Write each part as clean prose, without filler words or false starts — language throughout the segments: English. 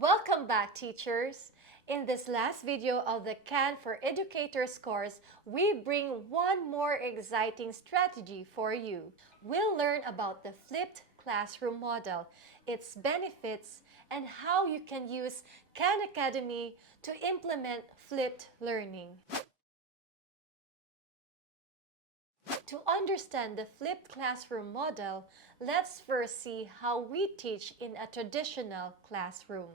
Welcome back, teachers! In this last video of the Can for Educators course, we bring one more exciting strategy for you. We'll learn about the flipped classroom model, its benefits, and how you can use Khan Academy to implement flipped learning. To understand the flipped classroom model, let's first see how we teach in a traditional classroom.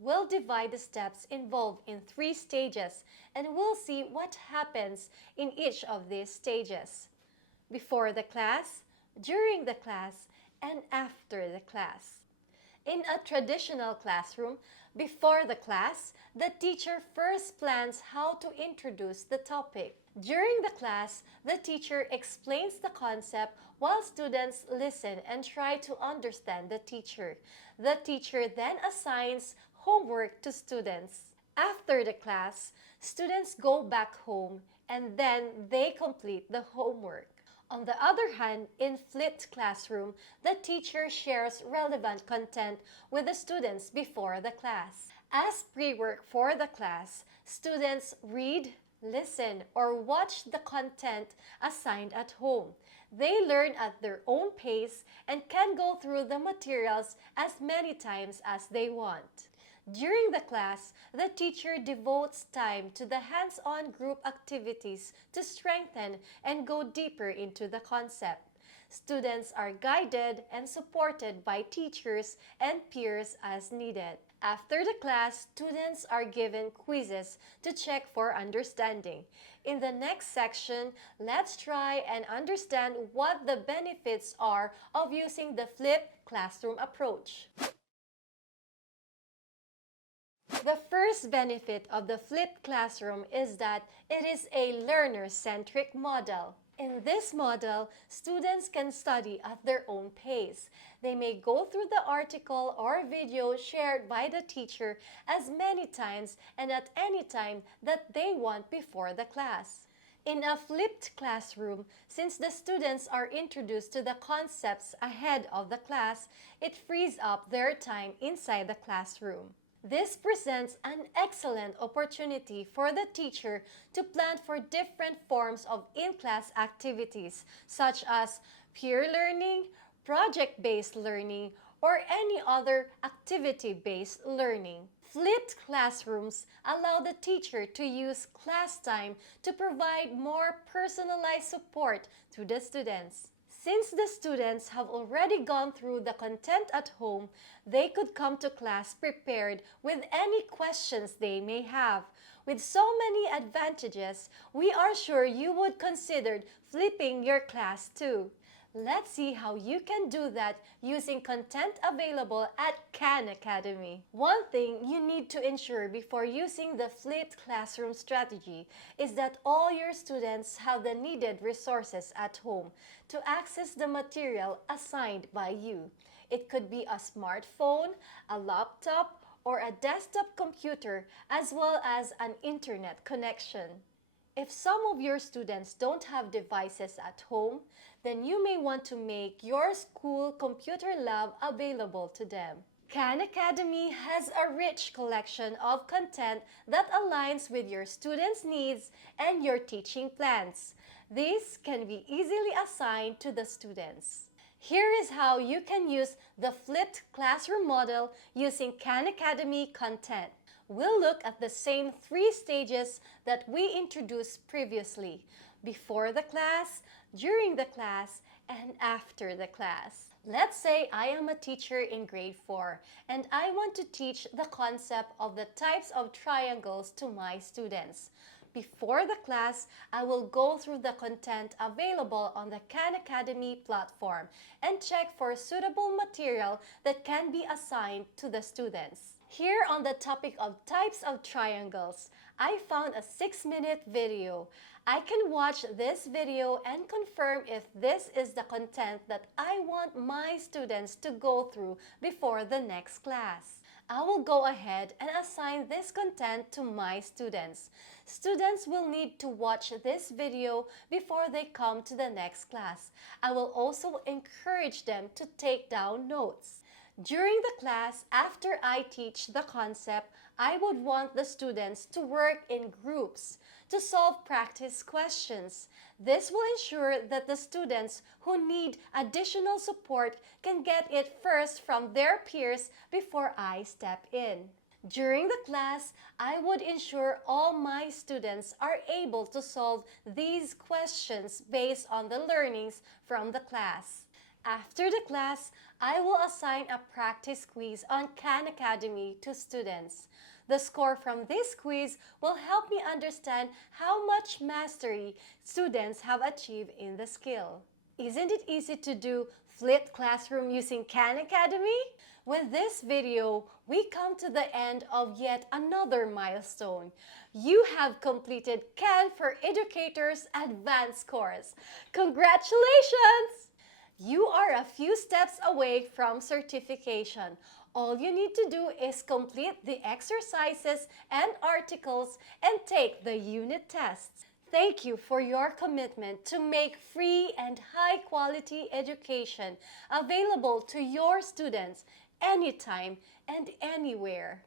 We'll divide the steps involved in 3 stages, and we'll see what happens in each of these stages: before the class, during the class, and after the class. In a traditional classroom, before the class, the teacher first plans how to introduce the topic. During the class, the teacher explains the concept while students listen and try to understand the teacher. The teacher then assigns homework to students. After the class, students go back home and then they complete the homework. On the other hand, in flipped classroom, the teacher shares relevant content with the students before the class. As pre-work for the class, students read, listen, or watch the content assigned at home. They learn at their own pace and can go through the materials as many times as they want. During the class, the teacher devotes time to the hands-on group activities to strengthen and go deeper into the concept. Students are guided and supported by teachers and peers as needed. After the class, students are given quizzes to check for understanding. In the next section, let's try and understand what the benefits are of using the flipped classroom approach. The first benefit of the flipped classroom is that it is a learner-centric model. In this model, students can study at their own pace. They may go through the article or video shared by the teacher as many times and at any time that they want before the class. In a flipped classroom, since the students are introduced to the concepts ahead of the class, it frees up their time inside the classroom. This presents an excellent opportunity for the teacher to plan for different forms of in-class activities, such as peer learning, project-based learning, or any other activity-based learning. Flipped classrooms allow the teacher to use class time to provide more personalized support to the students. Since the students have already gone through the content at home, they could come to class prepared with any questions they may have. With so many advantages, we are sure you would consider flipping your class too. Let's see how you can do that using content available at Khan Academy. One thing you need to ensure before using the flipped classroom strategy is that all your students have the needed resources at home to access the material assigned by you. It could be a smartphone, a laptop, or a desktop computer, as well as an internet connection. If some of your students don't have devices at home, then you may want to make your school computer lab available to them. Khan Academy has a rich collection of content that aligns with your students' needs and your teaching plans. These can be easily assigned to the students. Here is how you can use the flipped classroom model using Khan Academy content. We'll look at the same 3 stages that we introduced previously: before the class, during the class, and after the class. Let's say I am a teacher in grade 4 and I want to teach the concept of the types of triangles to my students. Before the class, I will go through the content available on the Khan Academy platform and check for suitable material that can be assigned to the students. Here on the topic of types of triangles, I found a 6-minute video. I can watch this video and confirm if this is the content that I want my students to go through before the next class. I will go ahead and assign this content to my students. Students will need to watch this video before they come to the next class. I will also encourage them to take down notes. During the class, after I teach the concept, I would want the students to work in groups to solve practice questions. This will ensure that the students who need additional support can get it first from their peers before I step in. During the class, I would ensure all my students are able to solve these questions based on the learnings from the class. After the class, I will assign a practice quiz on Khan Academy to students. The score from this quiz will help me understand how much mastery students have achieved in the skill. Isn't it easy to do flipped classroom using Khan Academy? With this video, we come to the end of yet another milestone. You have completed Khan for Educators Advanced course. Congratulations! You are a few steps away from certification. All you need to do is complete the exercises and articles and take the unit tests. Thank you for your commitment to make free and high-quality education available to your students anytime and anywhere.